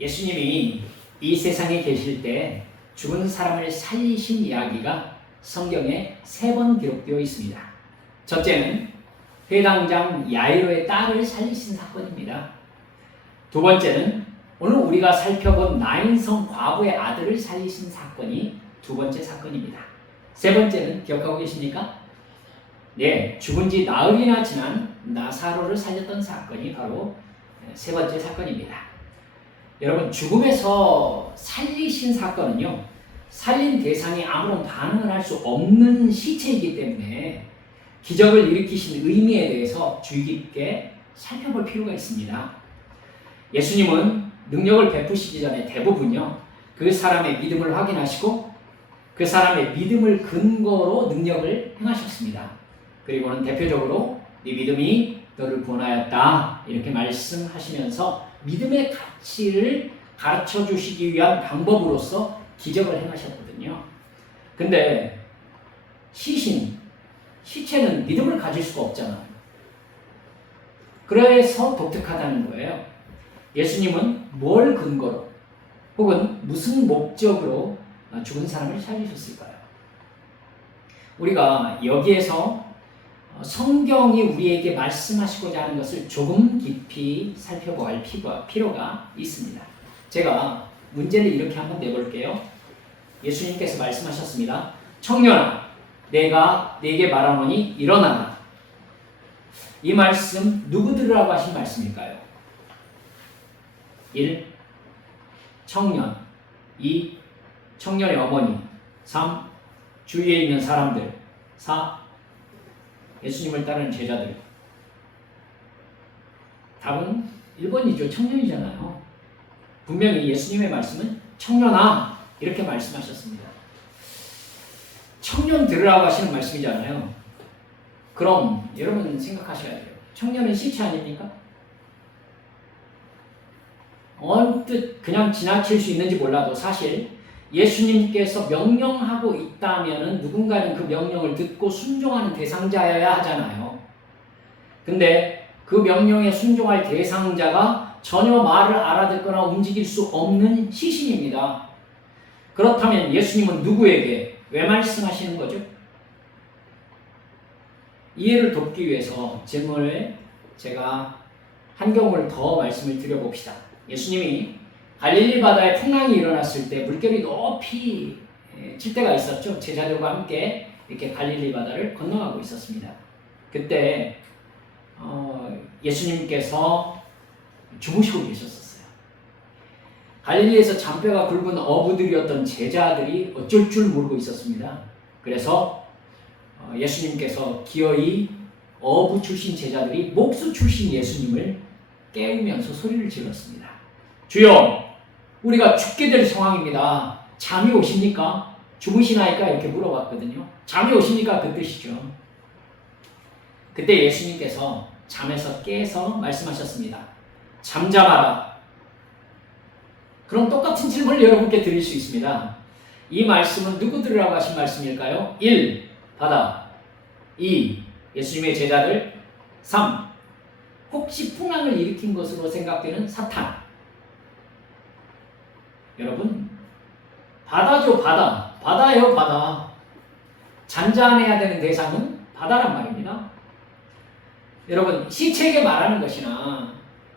예수님이 이 세상에 계실 때 죽은 사람을 살리신 이야기가 성경에 3번 기록되어 있습니다. 첫째는 회당장 야이로의 딸을 살리신 사건입니다. 두 번째는 오늘 우리가 살펴본 나인성 과부의 아들을 살리신 사건이 두 번째 사건입니다. 세 번째는 기억하고 계십니까? 네, 죽은 지 나흘이나 지난 나사로를 살렸던 사건이 바로 세 번째 사건입니다. 여러분, 죽음에서 살리신 사건은요, 살린 대상이 아무런 반응을 할 수 없는 시체이기 때문에 기적을 일으키신 의미에 대해서 주의 깊게 살펴볼 필요가 있습니다. 예수님은 능력을 베푸시기 전에 대부분요, 그 사람의 믿음을 확인하시고 그 사람의 믿음을 근거로 능력을 행하셨습니다. 그리고는 대표적으로 네 믿음이 너를 구원하였다 이렇게 말씀하시면서 믿음의 가치를 가르쳐 주시기 위한 방법으로서 기적을 행하셨거든요. 근데 시체는 믿음을 가질 수가 없잖아요. 그래서 독특하다는 거예요. 예수님은 뭘 근거로 혹은 무슨 목적으로 죽은 사람을 살리셨을까요? 우리가 여기에서 성경이 우리에게 말씀하시고자 하는 것을 조금 깊이 살펴볼 필요가 있습니다. 제가 문제를 이렇게 한번 내볼게요. 예수님께서 말씀하셨습니다. 청년아, 내가 네게 말하노니 일어나라. 이 말씀 누구 들으라고 하신 말씀일까요? 1. 청년. 2. 청년의 어머니. 3. 주위에 있는 사람들. 4. 예수님을 따르는 제자들. 답은 1번이죠. 청년이잖아요. 분명히 예수님의 말씀은 청년아 이렇게 말씀하셨습니다. 청년 들으라고 하시는 말씀이잖아요. 그럼 여러분 생각하셔야 돼요. 청년은 시체 아닙니까? 언뜻 그냥 지나칠 수 있는지 몰라도 사실 예수님께서 명령하고 있다면 누군가는 그 명령을 듣고 순종하는 대상자여야 하잖아요. 근데 그 명령에 순종할 대상자가 전혀 말을 알아듣거나 움직일 수 없는 시신입니다. 그렇다면 예수님은 누구에게 왜 말씀하시는 거죠? 이해를 돕기 위해서 질문을 제가 한 경우를 더 말씀을 드려봅시다. 예수님이 갈릴리 바다에 풍랑이 일어났을 때 물결이 높이 칠 때가 있었죠. 제자들과 함께 이렇게 갈릴리 바다를 건너가고 있었습니다. 그때 예수님께서 주무시고 계셨었어요. 갈릴리에서 잔뼈가 굵은 어부들이었던 제자들이 어쩔 줄 모르고 있었습니다. 그래서 예수님께서 기어이 어부 출신 제자들이 목수 출신 예수님을 깨우면서 소리를 질렀습니다. 주여, 우리가 죽게 될 상황입니다. 잠이 오십니까? 주무시나이까? 이렇게 물어봤거든요. 잠이 오십니까? 그 뜻이죠. 그때 예수님께서 잠에서 깨서 말씀하셨습니다. 잠잠하라. 그럼 똑같은 질문을 여러분께 드릴 수 있습니다. 이 말씀은 누구 들으라고 하신 말씀일까요? 1. 바다. 2. 예수님의 제자들. 3. 혹시 풍랑을 일으킨 것으로 생각되는 사탄. 여러분, 바다죠, 바다. 바다예요, 바다. 잔잔해야 되는 대상은 바다란 말입니다. 여러분, 시체에게 말하는 것이나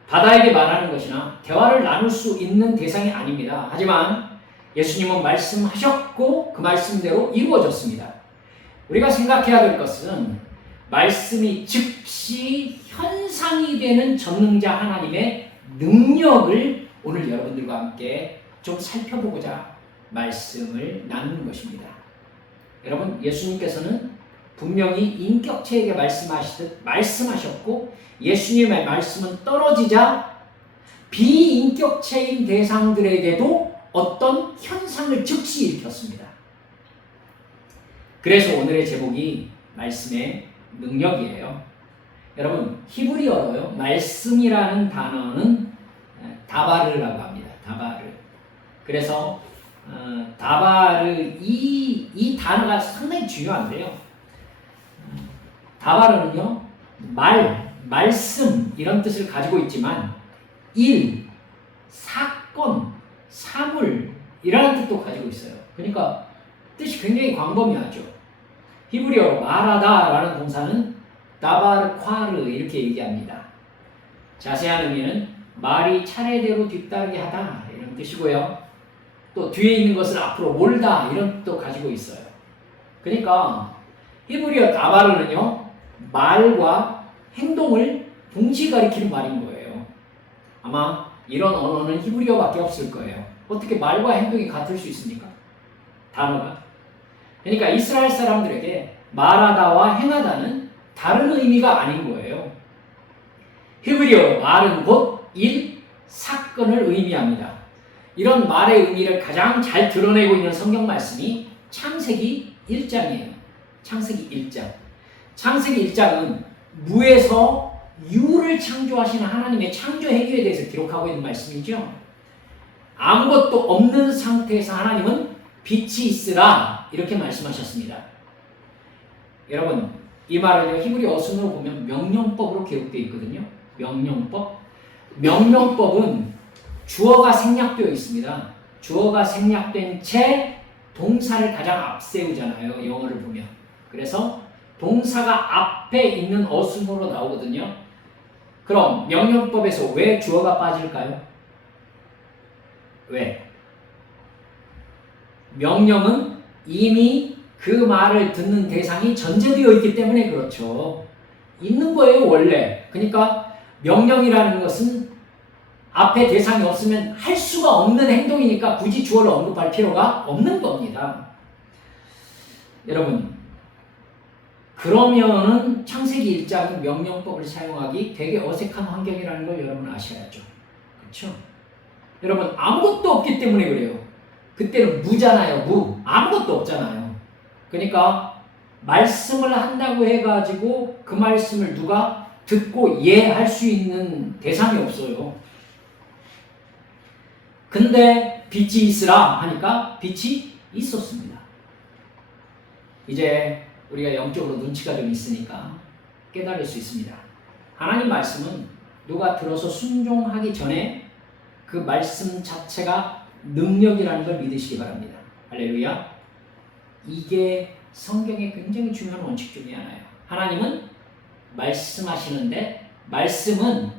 바다에게 말하는 것이나 대화를 나눌 수 있는 대상이 아닙니다. 하지만 예수님은 말씀하셨고 그 말씀대로 이루어졌습니다. 우리가 생각해야 될 것은 말씀이 즉시 현상이 되는 전능자 하나님의 능력을 오늘 여러분들과 함께 좀 살펴보고자 말씀을 나누는 것입니다. 여러분, 예수님께서는 분명히 인격체에게 말씀하셨고 예수님의 말씀은 떨어지자 비인격체인 대상들에게도 어떤 현상을 즉시 일으켰습니다. 그래서 오늘의 제목이 말씀의 능력이에요. 여러분, 히브리어로요, 말씀이라는 단어는 다바르라고 합니다. 다바르. 그래서 다바르 이 단어가 상당히 중요한데요. 다바르는요, 말씀 이런 뜻을 가지고 있지만 일, 사건 사물이라는 뜻도 가지고 있어요. 그러니까 뜻이 굉장히 광범위하죠. 히브리어로 말하다라는 동사는 다바르콰르 이렇게 얘기합니다. 자세한 의미는 말이 차례대로 뒤따르게 하다 이런 뜻이고요. 또 뒤에 있는 것을 앞으로 몰다 이런 뜻도 가지고 있어요. 그러니까 히브리어 다바르는요, 말과 행동을 동시에 가리키는 말인 거예요. 아마 이런 언어는 히브리어밖에 없을 거예요. 어떻게 말과 행동이 같을 수 있습니까? 단어가. 그러니까 이스라엘 사람들에게 말하다와 행하다는 다른 의미가 아닌 거예요. 히브리어 말은 곧 일, 사건을 의미합니다. 이런 말의 의미를 가장 잘 드러내고 있는 성경 말씀이 창세기 1장이에요. 창세기 1장. 창세기 1장은 무에서 유를 창조하시는 하나님의 창조 행위에 대해서 기록하고 있는 말씀이죠. 아무것도 없는 상태에서 하나님은 빛이 있으라 이렇게 말씀하셨습니다. 여러분, 이 말을 히브리 어순으로 보면 명령법으로 기록되어 있거든요. 명령법. 명령법은 주어가 생략되어 있습니다. 주어가 생략된 채 동사를 가장 앞세우잖아요. 영어를 보면. 그래서 동사가 앞에 있는 어순으로 나오거든요. 그럼 명령법에서 왜 주어가 빠질까요? 왜? 명령은 이미 그 말을 듣는 대상이 전제되어 있기 때문에 그렇죠. 있는 거예요, 원래. 그러니까 명령이라는 것은 앞에 대상이 없으면 할 수가 없는 행동이니까 굳이 주어를 언급할 필요가 없는 겁니다. 여러분, 그러면은 창세기 1장은 명령법을 사용하기 되게 어색한 환경이라는 걸 여러분 아셔야죠. 그렇죠? 여러분, 아무것도 없기 때문에 그래요. 그때는 무잖아요, 무. 아무것도 없잖아요. 그러니까 말씀을 한다고 해가지고 그 말씀을 누가 듣고 이해할 수 있는 대상이 없어요. 근데 빛이 있으라 하니까 빛이 있었습니다. 이제 우리가 영적으로 눈치가 좀 있으니까 깨달을 수 있습니다. 하나님 말씀은 누가 들어서 순종하기 전에 그 말씀 자체가 능력이라는 걸 믿으시기 바랍니다. 할렐루야. 이게 성경의 굉장히 중요한 원칙 중에 하나예요. 하나님은 말씀하시는데 말씀은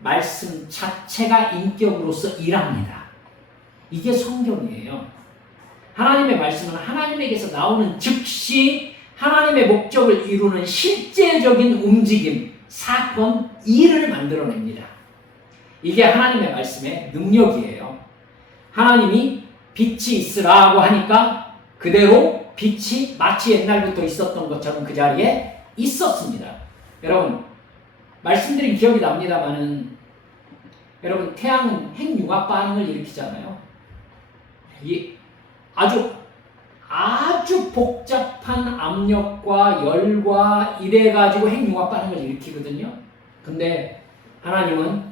말씀 자체가 인격으로서 일합니다. 이게 성경이에요. 하나님의 말씀은 하나님에게서 나오는 즉시 하나님의 목적을 이루는 실제적인 움직임, 사건, 일을 만들어냅니다. 이게 하나님의 말씀의 능력이에요. 하나님이 빛이 있으라고 하니까 그대로 빛이 마치 옛날부터 있었던 것처럼 그 자리에 있었습니다. 여러분, 말씀드린 기억이 납니다만은 여러분, 태양은 핵융합 반응을 일으키잖아요. 이 아주 복잡한 압력과 열과 이래가지고 핵융합 반응을 일으키거든요. 근데 하나님은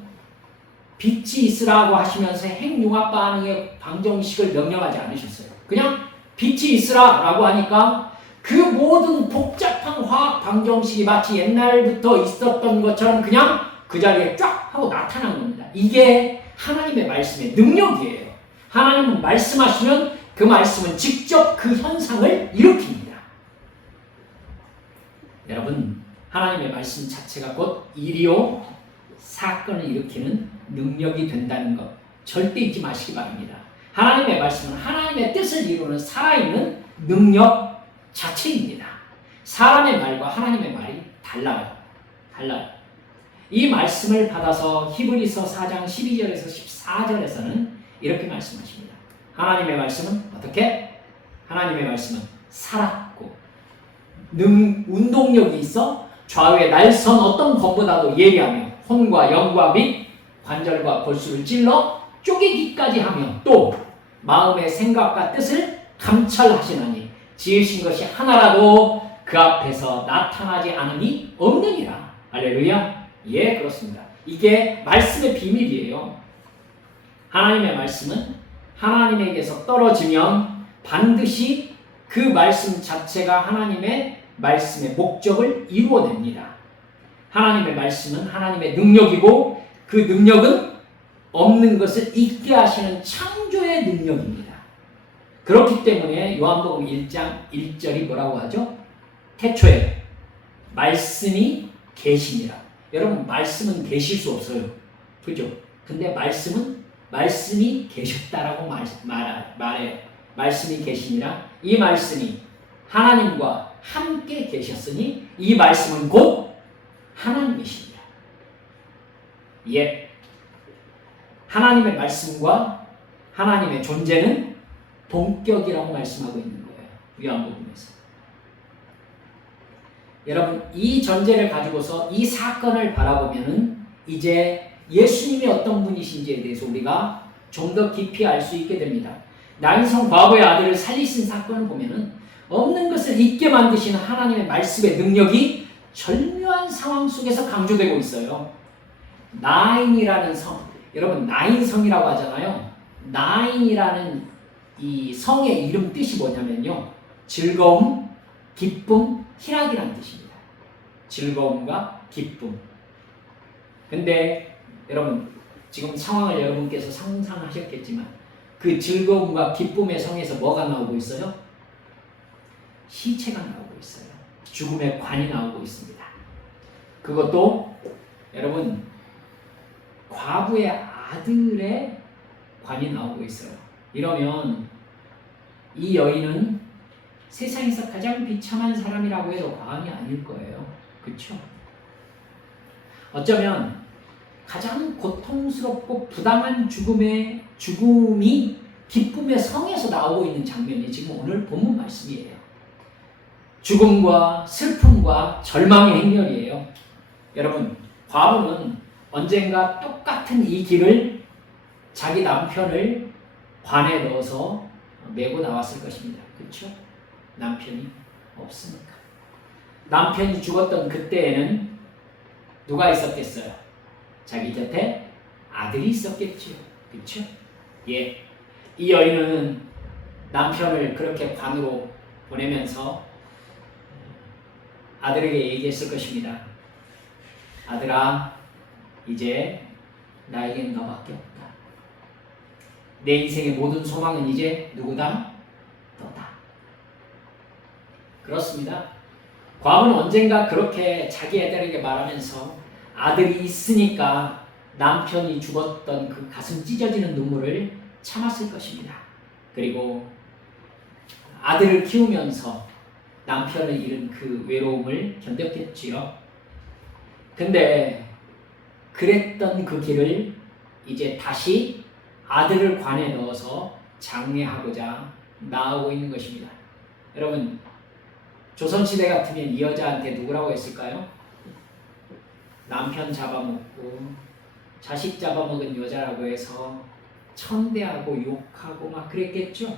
빛이 있으라고 하시면서 핵융합 반응의 방정식을 명령하지 않으셨어요. 그냥 빛이 있으라고 하니까 그 모든 복잡한 화학 방정식이 마치 옛날부터 있었던 것처럼 그냥 그 자리에 쫙 하고 나타난 겁니다. 이게 하나님의 말씀의 능력이에요. 하나님은 말씀하시면 그 말씀은 직접 그 현상을 일으킵니다. 여러분, 하나님의 말씀 자체가 곧 일이요 사건을 일으키는 능력이 된다는 것 절대 잊지 마시기 바랍니다. 하나님의 말씀은 하나님의 뜻을 이루는 살아있는 능력 자체입니다. 사람의 말과 하나님의 말이 달라요. 이 말씀을 받아서 히브리서 4장 12절에서 14절에서는 이렇게 말씀하십니다. 하나님의 말씀은 어떻게? 하나님의 말씀은 살았고 운동력이 있어 좌우의 날선 어떤 검보다도 예리하며 혼과 영과 및 관절과 골수를 찔러 쪼개기까지 하며 또 마음의 생각과 뜻을 감찰하시나니 지으신 것이 하나라도 그 앞에서 나타나지 않음이 없느니라. 할렐루야. 예, 그렇습니다. 이게 말씀의 비밀이에요. 하나님의 말씀은 하나님에게서 떨어지면 반드시 그 말씀 자체가 하나님의 말씀의 목적을 이루어냅니다. 하나님의 말씀은 하나님의 능력이고 그 능력은 없는 것을 있게 하시는 창조의 능력입니다. 그렇기 때문에 요한복음 1장 1절이 뭐라고 하죠? 태초에 말씀이 계시니라. 여러분, 말씀은 계실 수 없어요. 그죠? 근데 말씀이 계셨다라고 말해요. 말씀이 계시니라. 이 말씀이 하나님과 함께 계셨으니 이 말씀은 곧 하나님이십니다. 예. 하나님의 말씀과 하나님의 존재는 동격이라고 말씀하고 있는 거예요. 요한복음에서. 여러분, 이 전제를 가지고서 이 사건을 바라보면은 이제 예수님이 어떤 분이신지에 대해서 우리가 좀 더 깊이 알 수 있게 됩니다. 나인성 과거의 아들을 살리신 사건을 보면은 없는 것을 있게 만드시는 하나님의 말씀의 능력이 절묘한 상황 속에서 강조되고 있어요. 나인이라는 성, 여러분 나인성이라고 하잖아요. 나인이라는 이 성의 이름 뜻이 뭐냐면요, 즐거움, 기쁨, 희락이라는 뜻입니다. 즐거움과 기쁨. 근데 여러분, 지금 상황을 여러분께서 상상하셨겠지만 그 즐거움과 기쁨의 성에서 뭐가 나오고 있어요? 시체가 나오고 있어요. 죽음의 관이 나오고 있습니다. 그것도 여러분, 과부의 아들의 관이 나오고 있어요. 이러면 이 여인은 세상에서 가장 비참한 사람이라고 해도 과언이 아닐 거예요. 그렇죠? 어쩌면 가장 고통스럽고 부당한 죽음이 기쁨의 성에서 나오고 있는 장면이 지금 오늘 본문 말씀이에요. 죽음과 슬픔과 절망의 행렬이에요. 여러분, 과부는 언젠가 똑같은 이 길을 자기 남편을 관에 넣어서 메고 나왔을 것입니다. 그렇죠? 남편이 없으니까. 남편이 죽었던 그때에는 누가 있었겠어요? 자기 곁에 아들이 있었겠죠. 그렇죠? 예. 이 여인은 남편을 그렇게 관으로 보내면서 아들에게 얘기했을 것입니다. 아들아, 이제 나에겐 너밖에 없다. 내 인생의 모든 소망은 이제 누구다? 너다. 그렇습니다. 과부는 언젠가 그렇게 자기 애들에게 말하면서 아들이 있으니까 남편이 죽었던 그 가슴 찢어지는 눈물을 참았을 것입니다. 그리고 아들을 키우면서 남편을 잃은 그 외로움을 견뎠겠지요. 근데 그랬던 그 길을 이제 다시 아들을 관에 넣어서 장례하고자 나아오고 있는 것입니다. 여러분, 조선시대 같으면 이 여자한테 누구라고 했을까요? 남편 잡아먹고 자식 잡아먹은 여자라고 해서 천대하고 욕하고 막 그랬겠죠?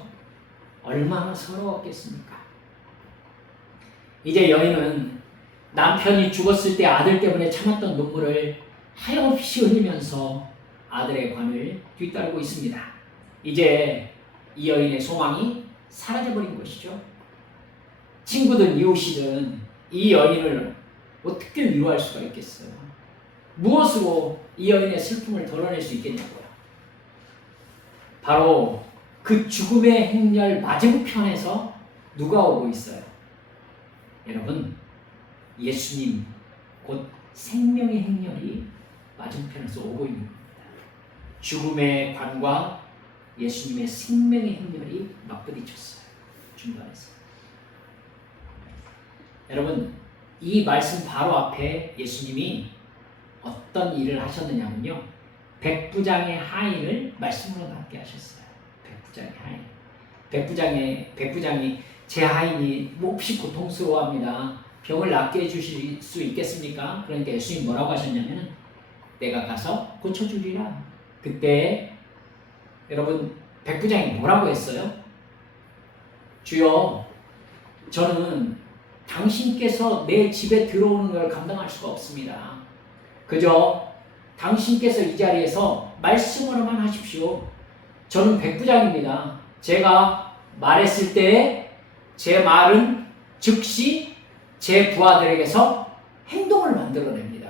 얼마나 서러웠겠습니까? 이제 여인은 남편이 죽었을 때 아들 때문에 참았던 눈물을 하염없이 흘리면서 아들의 관을 뒤따르고 있습니다. 이제 이 여인의 소망이 사라져버린 것이죠. 친구든 이웃이든 이 여인을 어떻게 위로할 수가 있겠어요? 무엇으로 이 여인의 슬픔을 덜어낼 수 있겠냐고요. 바로 그 죽음의 행렬 맞은편에서 누가 오고 있어요? 여러분, 예수님, 곧 생명의 행렬이 맞은편에서 오고 있는 겁니다. 죽음의 관과 예수님의 생명의 행렬이 맞부딪혔어요. 중간에서. 여러분, 이 말씀 바로 앞에 예수님이 어떤 일을 하셨느냐면요, 백부장의 하인을 말씀으로 낫게 하셨어요. 백부장의 하인. 백부장이 제 하인이 몹시 고통스러워합니다. 병을 낫게 해주실 수 있겠습니까? 그러니까 예수님 뭐라고 하셨냐면, 내가 가서 고쳐주리라. 그때 여러분, 백부장이 뭐라고 했어요? 주여, 저는 당신께서 내 집에 들어오는 걸 감당할 수가 없습니다. 그저 당신께서 이 자리에서 말씀으로만 하십시오. 저는 백부장입니다. 제가 말했을 때 제 말은 즉시 제 부하들에게서 행동을 만들어냅니다.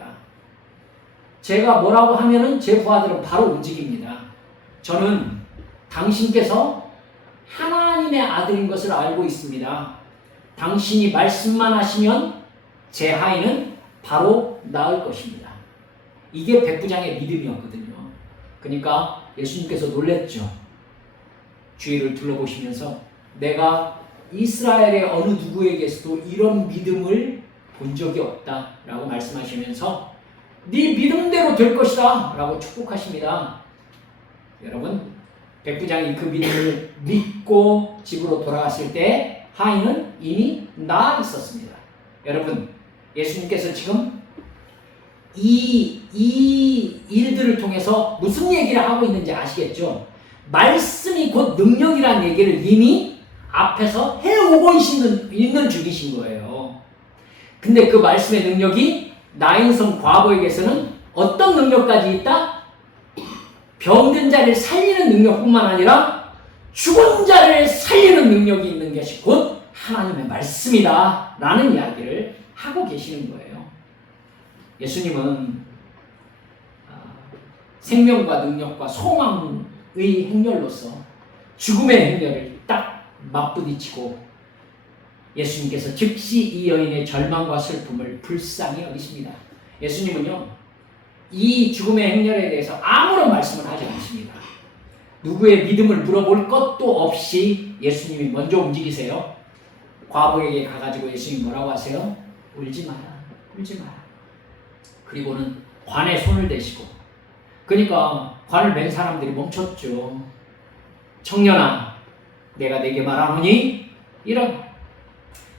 제가 뭐라고 하면은 제 부하들은 바로 움직입니다. 저는 당신께서 하나님의 아들인 것을 알고 있습니다. 당신이 말씀만 하시면 제 하인은 바로 나을 것입니다. 이게 백부장의 믿음이었거든요. 그러니까 예수님께서 놀랬죠. 주위를 둘러보시면서 내가 이스라엘의 어느 누구에게서도 이런 믿음을 본 적이 없다라고 말씀하시면서 네 믿음대로 될 것이다 라고 축복하십니다. 여러분, 백부장이 그 믿음을 믿고 집으로 돌아갔을 때 하인은 이미 나아 있었습니다. 여러분, 예수님께서 지금 이 일들을 통해서 무슨 얘기를 하고 있는지 아시겠죠? 말씀이 곧 능력이라는 얘기를 이미 앞에서 해오고 있는 중이신 거예요. 근데 그 말씀의 능력이 나인성 과부에게서는 어떤 능력까지 있다? 병든 자를 살리는 능력뿐만 아니라 죽은 자를 살리는 능력이 있는 것이 곧 하나님의 말씀이다 라는 이야기를 하고 계시는 거예요. 예수님은 생명과 능력과 소망의 행렬로서 죽음의 행렬을 딱 맞부딪히고 예수님께서 즉시 이 여인의 절망과 슬픔을 불쌍히 여기십니다. 예수님은요, 이 죽음의 행렬에 대해서 아무런 말씀을 하지 않습니다. 누구의 믿음을 물어볼 것도 없이 예수님이 먼저 움직이세요. 과부에게 가가지고 예수님이 뭐라고 하세요? 울지 마라, 울지 마라. 그리고는 관에 손을 대시고, 그러니까 관을 맨 사람들이 멈췄죠. 청년아, 내가 내게 말하노니 이런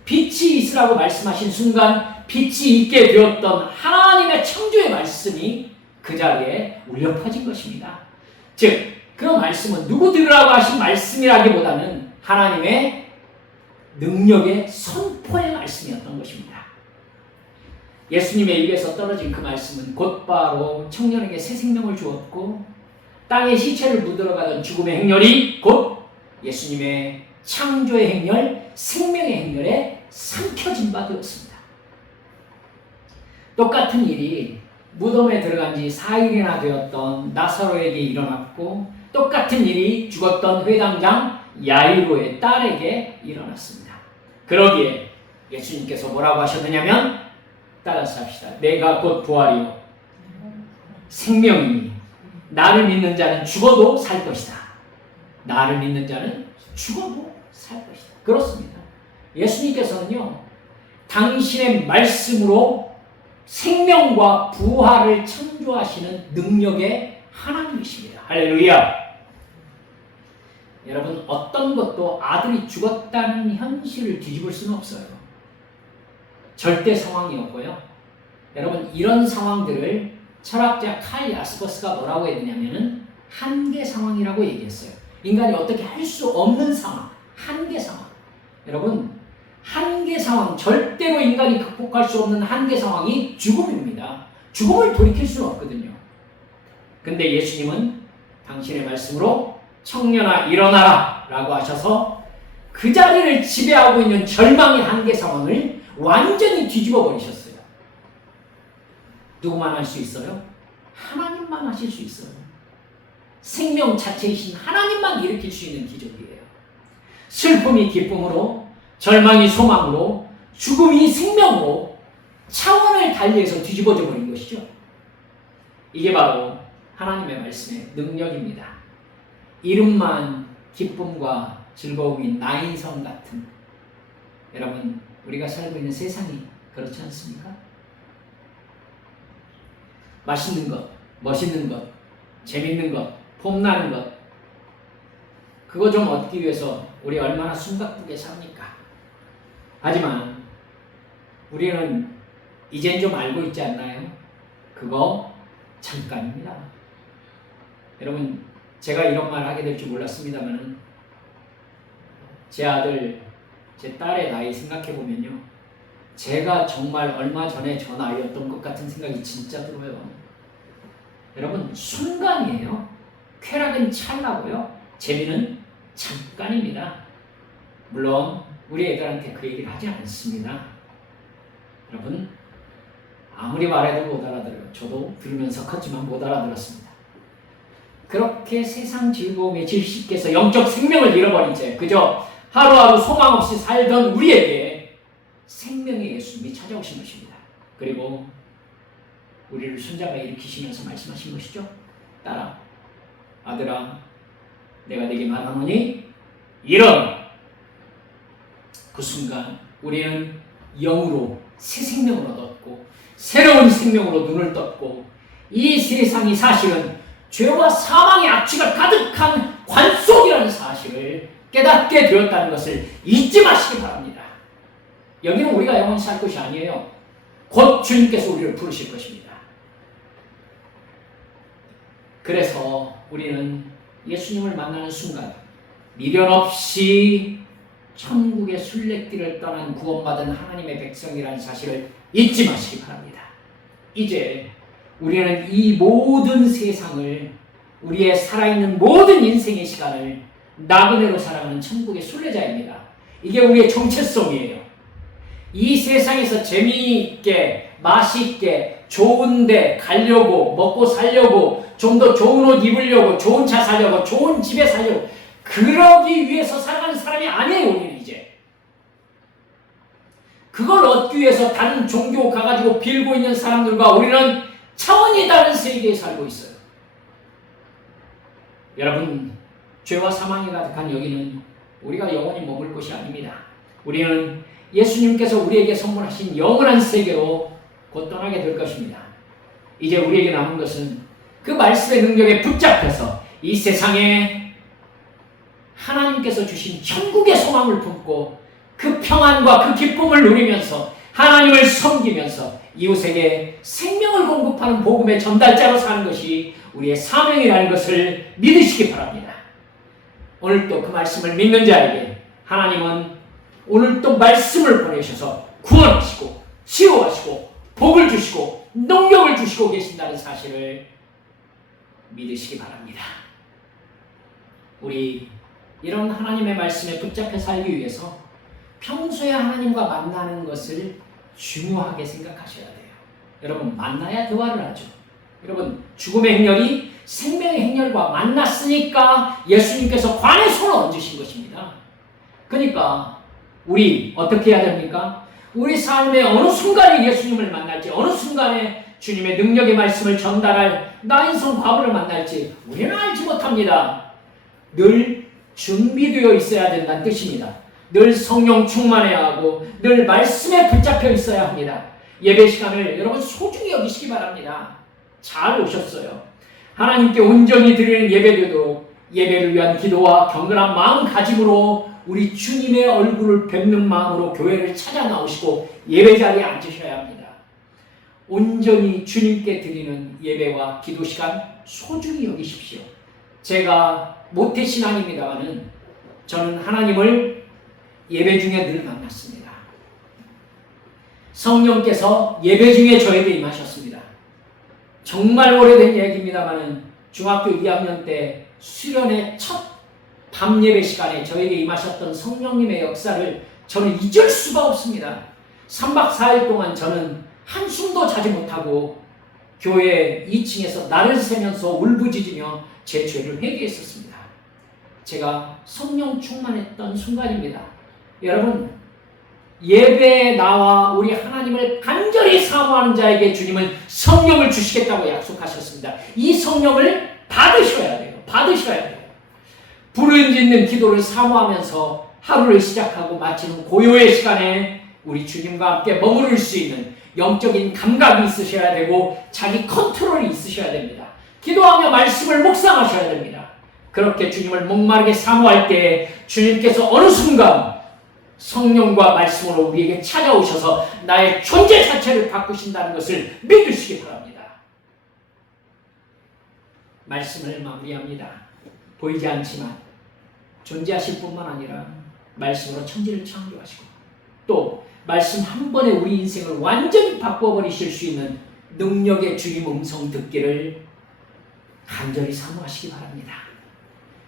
빛이 있으라고 말씀하신 순간 빛이 있게 되었던 하나님의 창조의 말씀이 그 자리에 울려 퍼진 것입니다. 즉, 그 말씀은 누구 들으라고 하신 말씀이라기보다는 하나님의 능력의 선포의 말씀이었던 것입니다. 예수님의 입에서 떨어진 그 말씀은 곧바로 청년에게 새 생명을 주었고 땅에 시체를 묻어가던 죽음의 행렬이 곧 예수님의 창조의 행렬, 생명의 행렬에 삼켜진 바 되었습니다. 똑같은 일이 무덤에 들어간 지 4일이나 되었던 나사로에게 일어났고 똑같은 일이 죽었던 회당장 야이로의 딸에게 일어났습니다. 그러기에 예수님께서 뭐라고 하셨느냐면 따라서 합시다. 내가 곧 부활이요 생명이니 나를 믿는 자는 죽어도 살 것이다. 나를 믿는 자는 죽어도 살 것이다. 그렇습니다. 예수님께서는요, 당신의 말씀으로 생명과 부활을 창조하시는 능력의 하나님이십니다. 할렐루야. 여러분, 어떤 것도 아들이 죽었다는 현실을 뒤집을 수는 없어요. 절대 상황이었고요. 여러분, 이런 상황들을 철학자 칼 야스퍼스가 뭐라고 해야 되냐면은 한계 상황이라고 얘기했어요. 인간이 어떻게 할 수 없는 상황, 한계 상황. 여러분, 한계 상황, 절대로 인간이 극복할 수 없는 한계 상황이 죽음입니다. 죽음을 돌이킬 수는 없거든요. 근데 예수님은 당신의 말씀으로 청년아 일어나라 라고 하셔서 그 자리를 지배하고 있는 절망의 한계 상황을 완전히 뒤집어 버리셨어요. 누구만 할 수 있어요? 하나님만 하실 수 있어요. 생명 자체이신 하나님만 일으킬 수 있는 기적이에요. 슬픔이 기쁨으로, 절망이 소망으로, 죽음이 생명으로 차원을 달리해서 뒤집어져 버린 것이죠. 이게 바로 하나님의 말씀의 능력입니다. 이름만 기쁨과 즐거움이 나인성 같은, 여러분, 우리가 살고 있는 세상이 그렇지 않습니까? 맛있는 것, 멋있는 것, 재밌는 것, 폼나는 것, 그거 좀 얻기 위해서 우리 얼마나 숨가쁘게 삽니까? 하지만 우리는 이젠 좀 알고 있지 않나요? 그거 잠깐입니다. 여러분, 제가 이런 말 하게 될 줄 몰랐습니다만 제 아들, 제 딸의 나이 생각해보면요, 제가 정말 얼마 전에 저 나이였던 것 같은 생각이 진짜 들어요. 여러분, 순간이에요. 쾌락은 찰나고요, 재미는 잠깐입니다. 물론 우리 애들한테 그 얘기를 하지 않습니다. 여러분, 아무리 말해도 못 알아들어요. 저도 들으면서 컸지만 못 알아들었습니다. 그렇게 세상 즐거움에 질식해서 영적 생명을 잃어버린 채 그저 하루하루 소망 없이 살던 우리에게 생명의 예수님이 찾아오신 것입니다. 그리고 우리를 손잡아 일으키시면서 말씀하신 것이죠. 딸아, 아들아, 내가 네게 말하노니 일어나. 그 순간 우리는 영으로 새 생명을 얻었고 새로운 생명으로 눈을 떴고 이 세상이 사실은 죄와 사망의 악취가 가득한 관 속이라는 사실을 깨닫게 되었다는 것을 잊지 마시기 바랍니다. 여기는 우리가 영원히 살 것이 아니에요. 곧 주님께서 우리를 부르실 것입니다. 그래서 우리는 예수님을 만나는 순간 미련 없이 천국의 순례길을 떠난 구원받은 하나님의 백성이라는 사실을 잊지 마시기 바랍니다. 이제 우리는 이 모든 세상을, 우리의 살아있는 모든 인생의 시간을 나그네로 살아가는 천국의 순례자입니다. 이게 우리의 정체성이에요. 이 세상에서 재미있게, 맛있게, 좋은데 가려고, 먹고 살려고, 좀 더 좋은 옷 입으려고, 좋은 차 사려고, 좋은 집에 살려고, 그러기 위해서 살아가는 사람이 아니에요. 우리는 이제 그걸 얻기 위해서 다른 종교 가가지고 빌고 있는 사람들과 우리는 차원이 다른 세계에 살고 있어요. 여러분, 죄와 사망이 가득한 여기는 우리가 영원히 머물 곳이 아닙니다. 우리는 예수님께서 우리에게 선물하신 영원한 세계로 곧 떠나게 될 것입니다. 이제 우리에게 남은 것은 그 말씀의 능력에 붙잡혀서 이 세상에 하나님께서 주신 천국의 소망을 품고 그 평안과 그 기쁨을 누리면서 하나님을 섬기면서 이웃에게 생명을 공급하는 복음의 전달자로 사는 것이 우리의 사명이라는 것을 믿으시기 바랍니다. 오늘 또 그 말씀을 믿는 자에게 하나님은 오늘 또 말씀을 보내셔서 구원하시고 치유하시고 복을 주시고 능력을 주시고 계신다는 사실을 믿으시기 바랍니다. 우리 이런 하나님의 말씀에 붙잡혀 살기 위해서 평소에 하나님과 만나는 것을 중요하게 생각하셔야 돼요. 여러분, 만나야 대화를 하죠. 여러분, 죽음의 행렬이 생명의 행렬과 만났으니까 예수님께서 관에 손을 얹으신 것입니다. 그러니까 우리 어떻게 해야 됩니까? 우리 삶의 어느 순간에 예수님을 만날지, 어느 순간에 주님의 능력의 말씀을 전달할 나인성 과부를 만날지 우리는 알지 못합니다. 늘 준비되어 있어야 된다는 뜻입니다. 늘 성령 충만해야 하고 늘 말씀에 붙잡혀 있어야 합니다. 예배 시간을 여러분 소중히 여기시기 바랍니다. 잘 오셨어요. 하나님께 온전히 드리는 예배되도록 예배를 위한 기도와 경건한 마음가짐으로 우리 주님의 얼굴을 뵙는 마음으로 교회를 찾아 나오시고 예배 자리에 앉으셔야 합니다. 온전히 주님께 드리는 예배와 기도 시간 소중히 여기십시오. 제가 모태신앙입니다마는 저는 하나님을 예배 중에 늘 만났습니다. 성령께서 예배 중에 저에게 임하셨습니다. 정말 오래된 얘기입니다마는 중학교 2학년 때 수련의 첫 밤 예배 시간에 저에게 임하셨던 성령님의 역사를 저는 잊을 수가 없습니다. 3박 4일 동안 저는 한숨도 자지 못하고 교회 2층에서 날을 새면서 울부짖으며 제 죄를 회개했었습니다. 제가 성령 충만했던 순간입니다. 여러분, 예배에 나와 우리 하나님을 간절히 사모하는 자에게 주님은 성령을 주시겠다고 약속하셨습니다. 이 성령을 받으셔야 돼요. 받으셔야 돼요. 부르짖는 기도를 사모하면서 하루를 시작하고 마치는 고요의 시간에 우리 주님과 함께 머무를 수 있는 영적인 감각이 있으셔야 되고 자기 컨트롤이 있으셔야 됩니다. 기도하며 말씀을 묵상하셔야 됩니다. 그렇게 주님을 목마르게 사모할 때 주님께서 어느 순간 성령과 말씀으로 우리에게 찾아오셔서 나의 존재 자체를 바꾸신다는 것을 믿으시기 바랍니다. 말씀을 마무리합니다. 보이지 않지만 존재하실 뿐만 아니라 말씀으로 천지를 창조하시고 또 말씀 한 번에 우리 인생을 완전히 바꿔버리실 수 있는 능력의 주님 음성 듣기를 간절히 사모하시기 바랍니다.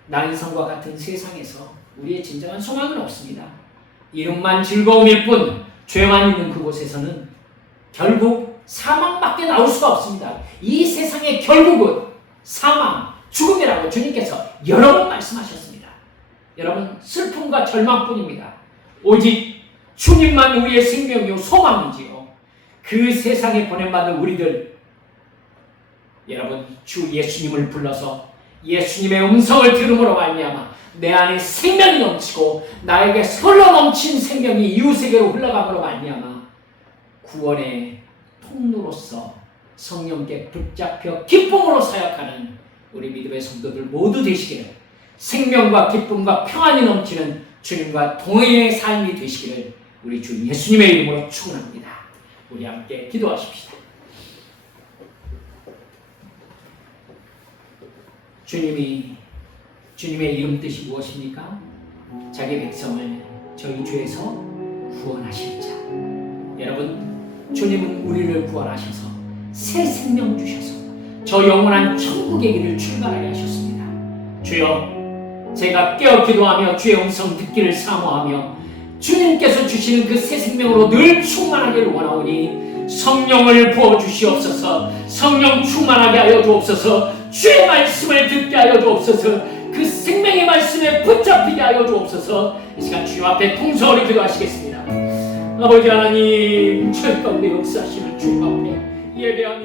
나인성과 같은 세상에서 우리의 진정한 소망은 없습니다. 이름만 즐거움일 뿐 죄만 있는 그곳에서는 결국 사망밖에 나올 수가 없습니다. 이 세상의 결국은 사망, 죽음이라고 주님께서 여러 번 말씀하셨습니다. 여러분, 슬픔과 절망뿐입니다. 오직 주님만 우리의 생명이요 소망이지요. 그 세상에 보냄받은 우리들, 여러분, 주 예수님을 불러서 예수님의 음성을 들음으로 말미암아 내 안에 생명이 넘치고 나에게 흘러 넘친 생명이 이웃에게로 흘러감으로 말미암아 구원의 통로로서 성령께 붙잡혀 기쁨으로 사역하는 우리 믿음의 성도들 모두 되시기를, 생명과 기쁨과 평안이 넘치는 주님과 동행의 삶이 되시기를 우리 주 예수님의 이름으로 축원합니다. 우리 함께 기도하십시다. 주님의 이름 뜻이 무엇입니까? 자기 백성을 저희 죄에서 구원하실 자. 여러분, 주님은 우리를 구원하셔서 새 생명 주셔서 저 영원한 천국의 길을 출발하게 하셨습니다. 주여, 제가 깨어 기도하며 주의 음성 듣기를 사모하며 주님께서 주시는 그 새 생명으로 늘 충만하기를 원하오니 성령을 부어주시옵소서. 성령 충만하게 하여 주옵소서. 주의 말씀을 듣게 하여 주옵소서. 그 생명의 말씀에 붙잡히게 하여 주옵소서. 이 시간 주님 앞에 통성으로 기도하시겠습니다. 아버지 하나님, 저희 가운데 역사하시는 주님 앞에 예배하며